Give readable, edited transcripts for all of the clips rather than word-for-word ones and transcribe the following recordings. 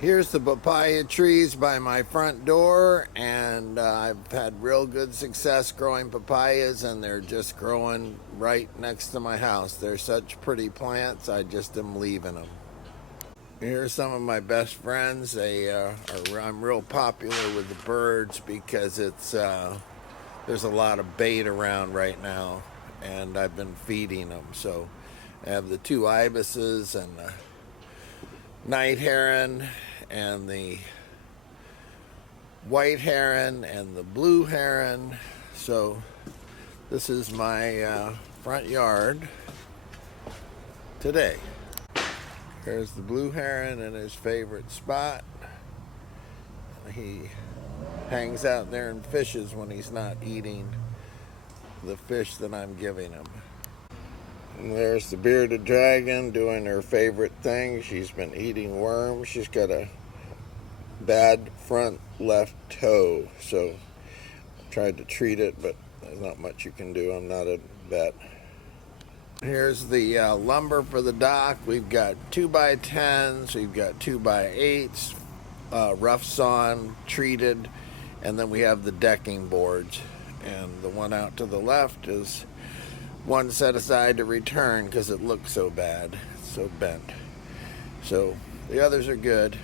Here's the papaya trees by my front door, and I've had real good success growing papayas, and they're just growing right next to my house. They're such pretty plants, I just am leaving them. Here's some of my best friends. I'm real popular with the birds because there's a lot of bait around right now, and I've been feeding them. So I have the two ibises and the night heron and the white heron and the blue heron. So this is my front yard today. There's the blue heron in his favorite spot. He hangs out there and fishes when he's not eating the fish that I'm giving him. And there's the bearded dragon doing her favorite thing. She's been eating worms. She's got a bad front left toe, so I tried to treat it, but there's not much you can do. I'm not a vet. Here's the lumber for the dock. We've got 2x10s, we've got 2x8s, rough sawn, treated, and then we have the decking boards. And the one out to the left is one set aside to return because it looks so bad, it's so bent. So the others are good.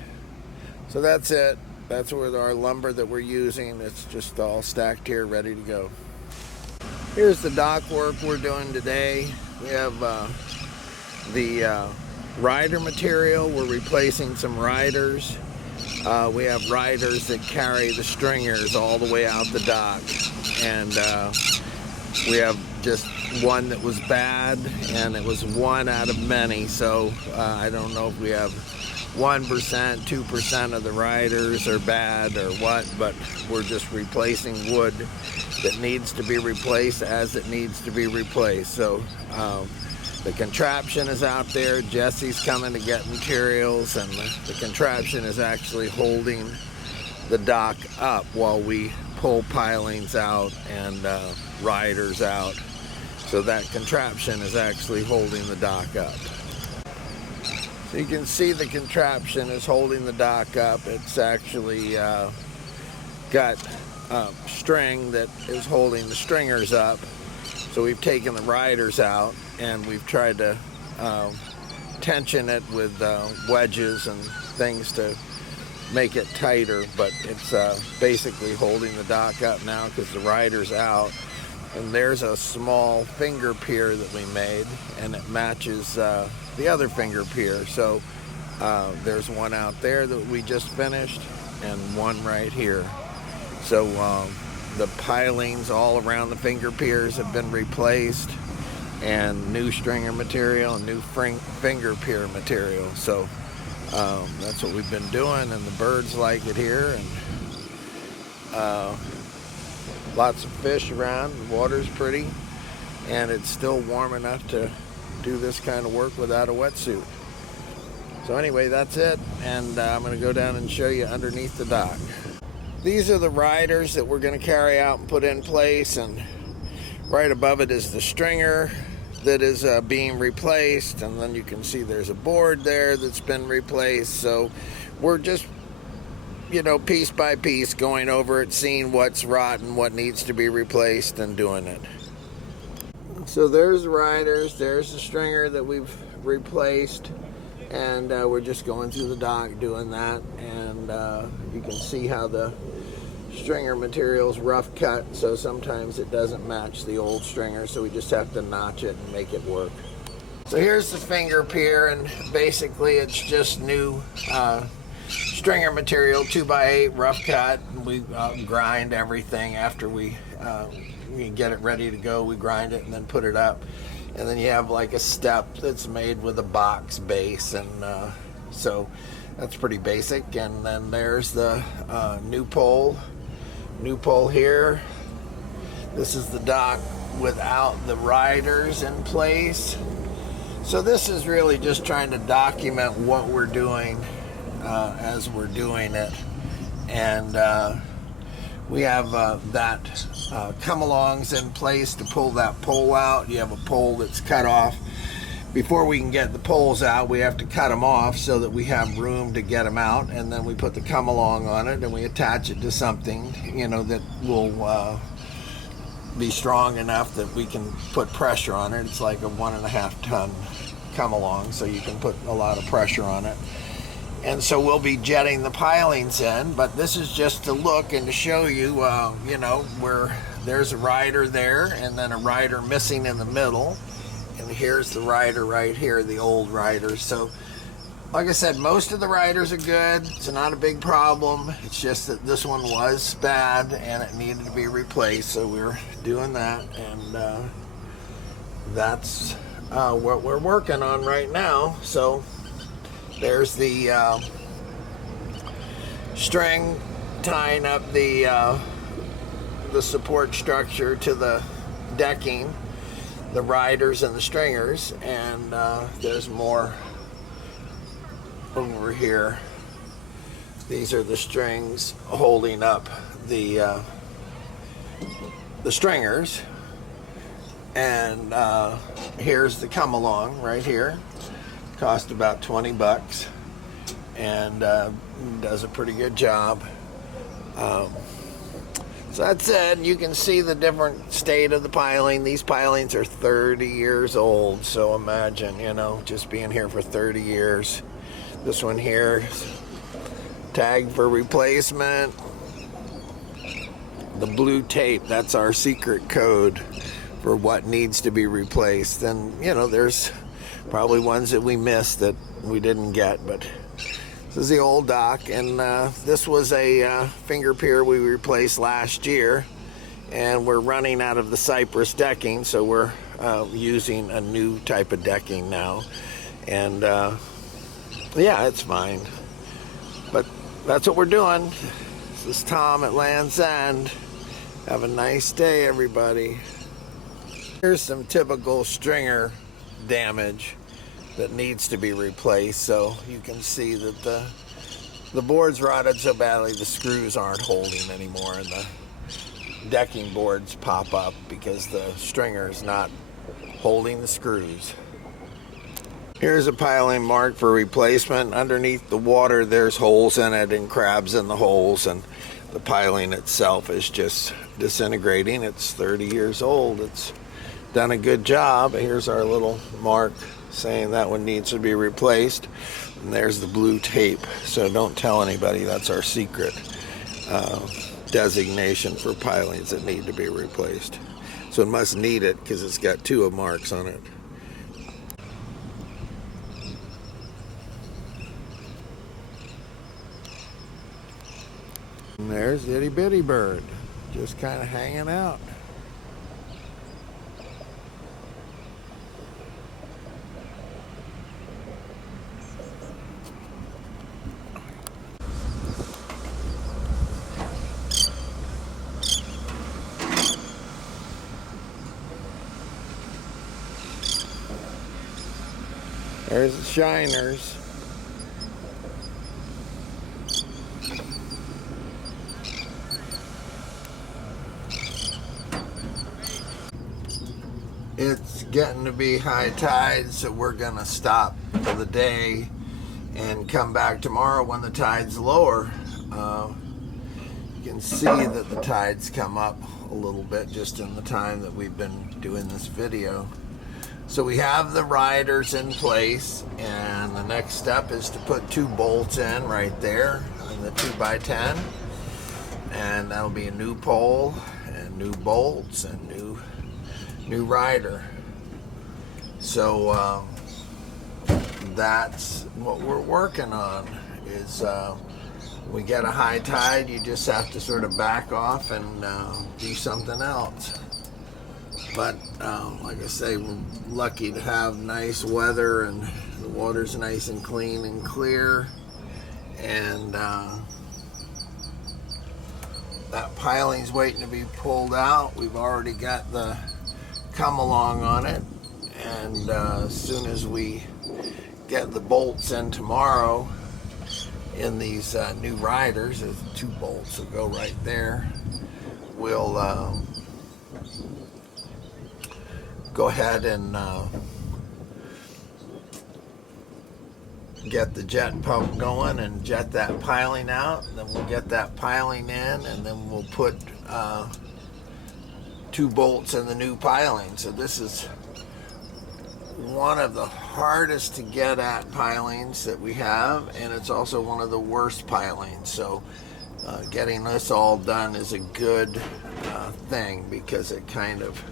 So that's it. That's where our lumber that we're using. It's just all stacked here, ready to go. Here's the dock work we're doing today. We have the rider material. We're replacing some riders. We have riders that carry the stringers all the way out the dock. And we have just one that was bad, and it was one out of many. So I don't know if we have 1%, 2% of the riders are bad or what, but we're just replacing wood that needs to be replaced as it needs to be replaced. So the contraption is out there. Jesse's coming to get materials, and the contraption is actually holding the dock up while we pull pilings out and riders out. So that contraption is actually holding the dock up. So you can see the contraption is holding the dock up. It's actually got string that is holding the stringers up. So we've taken the riders out and we've tried to tension it with wedges and things to make it tighter, but it's basically holding the dock up now because the rider's out. And there's a small finger pier that we made, and it matches the other finger pier. So there's one out there that we just finished and one right here. So the pilings all around the finger piers have been replaced, and new stringer material and new finger pier material. So that's what we've been doing, and the birds like it here, and lots of fish around. The water's pretty, and it's still warm enough to do this kind of work without a wetsuit. So anyway, that's it, and I'm going to go down and show you underneath the dock. These are the riders that we're going to carry out and put in place, and right above it is the stringer that is being replaced, and then you can see there's a board there that's been replaced. So we're just, piece by piece going over it, seeing what's rotten, what needs to be replaced, and doing it. So there's the riders, there's the stringer that we've replaced, and we're just going through the dock doing that. And you can see how the stringer material is rough cut, so sometimes it doesn't match the old stringer, so we just have to notch it and make it work. So here's the finger pier, and basically it's just new stringer material, 2x8 rough cut. We grind everything after we get it ready to go. We grind it and then put it up, and then you have like a step that's made with a box base, and so that's pretty basic. And then there's the new pole here. This is the dock without the riders in place. So this is really just trying to document what we're doing as we're doing it. And we have that come-alongs in place to pull that pole out. You have a pole that's cut off before we can get the poles out, we have to cut them off so that we have room to get them out, and then we put the come along on it and we attach it to something, you know, that will be strong enough that we can put pressure on it. It's like a 1.5 ton come along, so you can put a lot of pressure on it. And so we'll be jetting the pilings in, but this is just to look and to show you, you know, where there's a rider there and then a rider missing in the middle. And here's the rider right here, the old rider. So, like I said, most of the riders are good. It's not a big problem. It's just that this one was bad and it needed to be replaced. So we're doing that, and that's what we're working on right now. So there's the string tying up the support structure to the decking, the riders and the stringers, and there's more over here. These are the strings holding up the stringers, and here's the come along right here. Cost about 20 bucks, and does a pretty good job. So that said, you can see the different state of the piling. These pilings are 30 years old, so imagine, you know, just being here for 30 years. This one here, tagged for replacement. The blue tape, that's our secret code for what needs to be replaced. And, you know, there's probably ones that we missed that we didn't get, but this is the old dock, and this was a finger pier we replaced last year, and we're running out of the cypress decking, so we're using a new type of decking now. And yeah, it's fine, but that's what we're doing. This is Tom at Land's End. Have a nice day, everybody. Here's some typical stringer damage that needs to be replaced. So you can see that the board's rotted so badly the screws aren't holding anymore, and the decking boards pop up because the stringer is not holding the screws. Here's a piling marked for replacement. Underneath the water there's holes in it and crabs in the holes, and the piling itself is just disintegrating. It's 30 years old. It's done a good job. Here's our little mark saying that one needs to be replaced, and there's the blue tape. So don't tell anybody, that's our secret designation for pilings that need to be replaced. So it must need it because it's got 2 marks on it. And there's Itty Bitty Bird, just kind of hanging out. There's the shiners. It's getting to be high tide, so we're gonna stop for the day and come back tomorrow when the tide's lower. You can see that the tide's come up a little bit just in the time that we've been doing this video. So we have the riders in place, and the next step is to put 2 bolts in right there on the 2x10, and that'll be a new pole and new bolts and new rider. So that's what we're working on. Is we get a high tide, you just have to sort of back off and do something else. But like I say, we're lucky to have nice weather, and the water's nice and clean and clear, and that piling's waiting to be pulled out. We've already got the come along on it, and as soon as we get the bolts in tomorrow in these new riders, there's 2 bolts that go right there, we'll go ahead and get the jet pump going and jet that piling out. Then we'll get that piling in, and then we'll put 2 bolts in the new piling. So this is one of the hardest to get at pilings that we have, and it's also one of the worst pilings. So getting this all done is a good thing, because it kind of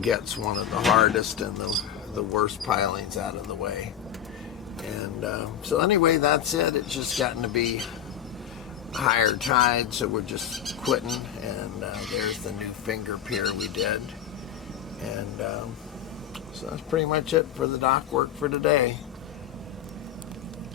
gets one of the hardest and the worst pilings out of the way. And so anyway, that's it. It's just gotten to be higher tide, so we're just quitting. And there's the new finger pier we did. And so that's pretty much it for the dock work for today.